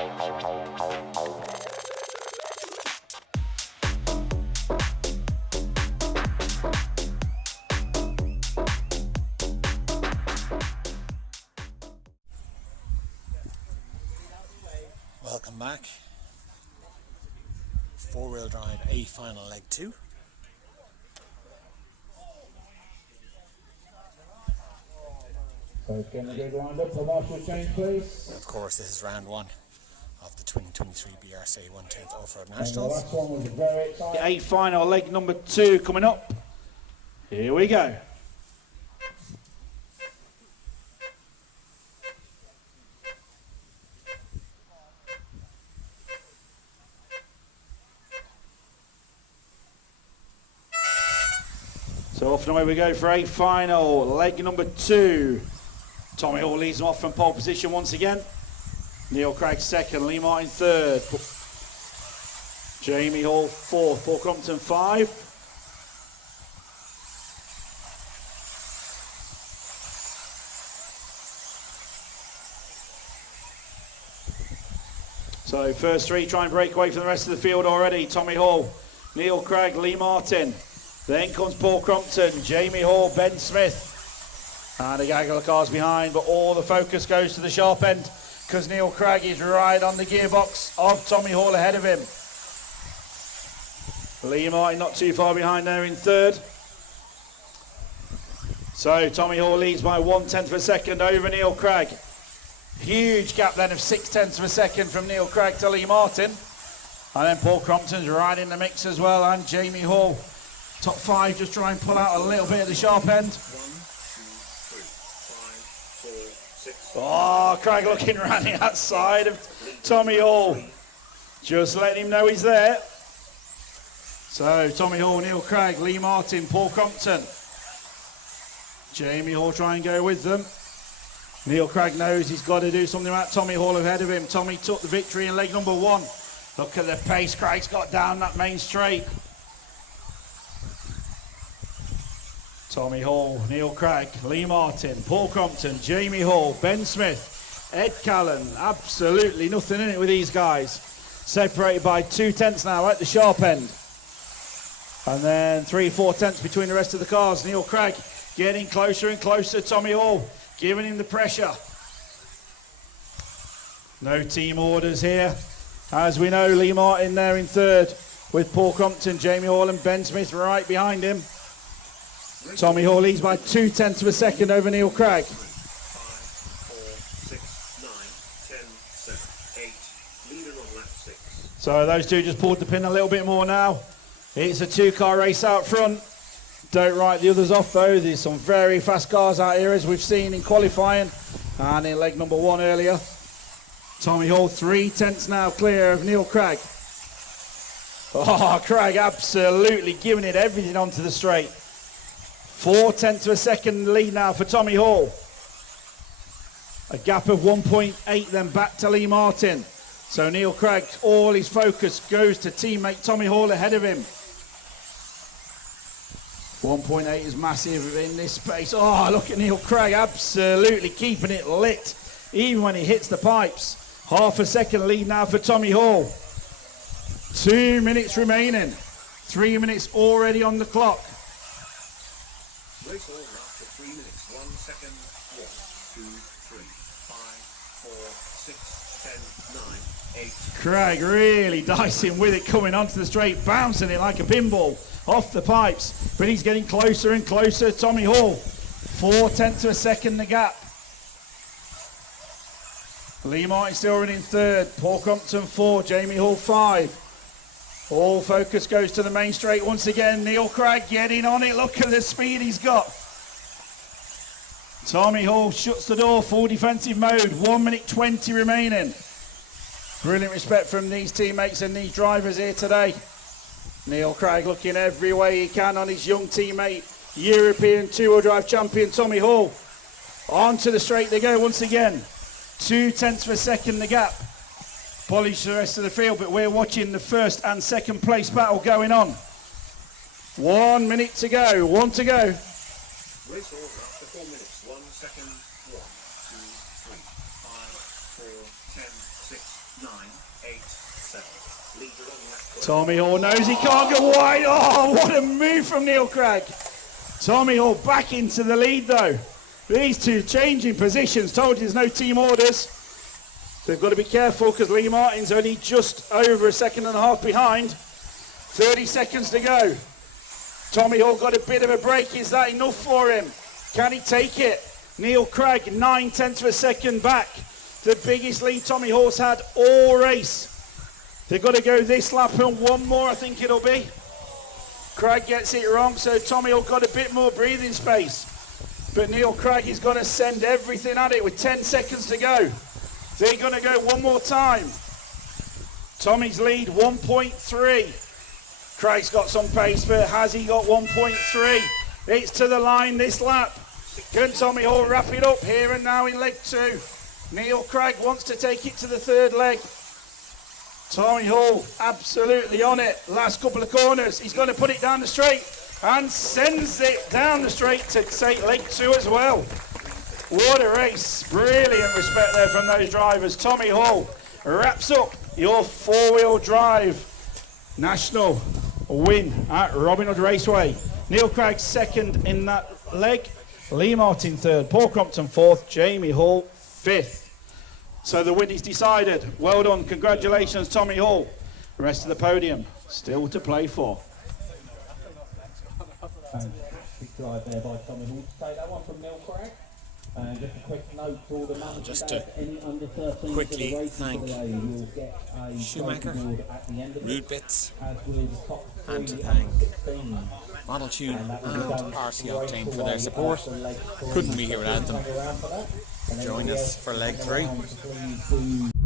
Welcome back. Four-wheel drive A final leg 2. So can we get lined up for marshal change, please? Of course, this is round 1 of the 2023 BRCA 10th Offroad And the Nationals. last one was very exciting. A final leg number 2 coming up. Here we go. So off and away we go for a final leg number 2. Tommy Hall leads them off from pole position once again. Neil Craig second, Lee Martin third. Jamie Hall fourth, Paul Crompton 5. So first 3 try and break away from the rest of the field already. Tommy Hall, Neil Craig, Lee Martin. Then comes Paul Crompton, Jamie Hall, Ben Smith. And a gaggle of cars behind, but all the focus goes to the sharp end because Neil Craig is right on the gearbox of Tommy Hall ahead of him. Lee Martin not too far behind there in third. So Tommy Hall leads by 1/10 of a second over Neil Craig. Huge gap then of 6/10 of a second from Neil Craig to Lee Martin. And then Paul Crompton's right in the mix as well, and Jamie Hall. Top 5 just try and pull out a little bit of the sharp end. Oh, Craig looking around the outside of Tommy Hall. Just letting him know he's there. So Tommy Hall, Neil Craig, Lee Martin, Paul Crompton. Jamie Hall try and go with them. Neil Craig knows he's got to do something about Tommy Hall ahead of him. Tommy took the victory in leg number 1. Look at the pace Craig's got down that main straight. Tommy Hall, Neil Craig, Lee Martin, Paul Crompton, Jamie Hall, Ben Smith, Ed Callan. Absolutely nothing in it with these guys. Separated by 2/10 now at the sharp end. And then 3/4 between the rest of the cars. Neil Craig getting closer and closer. Tommy Hall giving him the pressure. No team orders here. As we know, Lee Martin there in third with Paul Crompton, Jamie Hall and Ben Smith right behind him. Tommy Hall leads by 2/10 of a second over Neil Craig. 5, 4, 6, 9, 10, 7, 8. Leader on lap 6. So those two just pulled the pin a little bit more now. It's a 2-car race out front. Don't write the others off though. There's some very fast cars out here as we've seen in qualifying and in leg number 1 earlier. Tommy Hall 3/10 now clear of Neil Craig. Oh, Craig absolutely giving it everything onto the straight. 4/10 of a second lead now for Tommy Hall. A gap of 1.8 then back to Lee Martin. So Neil Craig, all his focus goes to teammate Tommy Hall ahead of him. 1.8 is massive in this space. Oh, look at Neil Craig absolutely keeping it lit even when he hits the pipes. Half a second lead now for Tommy Hall. 2 minutes remaining. 3 minutes already on the clock. Race over after 3 minutes, 1 second, 1, 2, 3, 5, 4, 6, 10, 9, 8. Craig really dicing with it, coming onto the straight, bouncing it like a pinball off the pipes. But he's getting closer and closer. Tommy Hall, 4/10 of a second the gap. Lee Martin still running third. Paul Crompton 4, Jamie Hall 5. All focus goes to the main straight once again. Neil Craig getting on it. Look at the speed he's got. Tommy Hall shuts the door, full defensive mode. 1 minute 20 remaining. Brilliant respect from these teammates and these drivers here today. Neil Craig looking every way he can on his young teammate, European two-wheel drive champion Tommy Hall. Onto the straight they go once again. 2/10 of a second the gap. Polish the rest of the field, but we're watching the first and second place battle going on. 1 minute to go, 1 to go. Race over after 4 minutes, 1 second, 1, 2, 3, 5, 4, 10, 6, 9, 8, 7. Leader on lap 12. Tommy Hall knows he can't go wide. Oh, what a move from Neil Craig. Tommy Hall back into the lead though. These two changing positions. Told you there's no team orders. They've got to be careful because Lee Martin's only just over a second and a half behind. 30 seconds to go. Tommy Hall got a bit of a break. Is that enough for him? Can he take it? Neil Craig, 9/10 of a second back. The biggest lead Tommy Hall's had all race. They've got to go this lap and one more, I think it'll be. Craig gets it wrong, so Tommy Hall got a bit more breathing space. But Neil Craig is going to send everything at it with 10 seconds to go. They're going to go one more time. Tommy's lead, 1.3. Craig's got some pace, but has he got 1.3? It's to the line this lap. Can Tommy Hall wrap it up here and now in leg 2? Neil Craig wants to take it to the third leg. Tommy Hall absolutely on it. Last couple of corners. He's going to put it down the straight and sends it down the straight to take leg 2 as well. What a race. Brilliant respect there from those drivers. Tommy Hall wraps up your 4-wheel drive national win at Robinhood Raceway. Neil Craig second in that leg. Lee Martin third. Paul Crompton fourth. Jamie Hall fifth. So the win is decided. Well done. Congratulations, Tommy Hall. The rest of the podium still to play for. Big drive there by Tommy Hall to take that one from Neil Craig. And just a quick note to all the mums Just and to dads, any under 13s quickly of the race thank today, you'll get a Schumacher, trophy board at the end of Rude it, Bits, as will the top 3 and to under thank 16. Model Tune And that will and be done RCA straight team for away their support. after leg 3. Couldn't be here without them. Hang around for that. And then Join we'll us be for leg 3. around for you to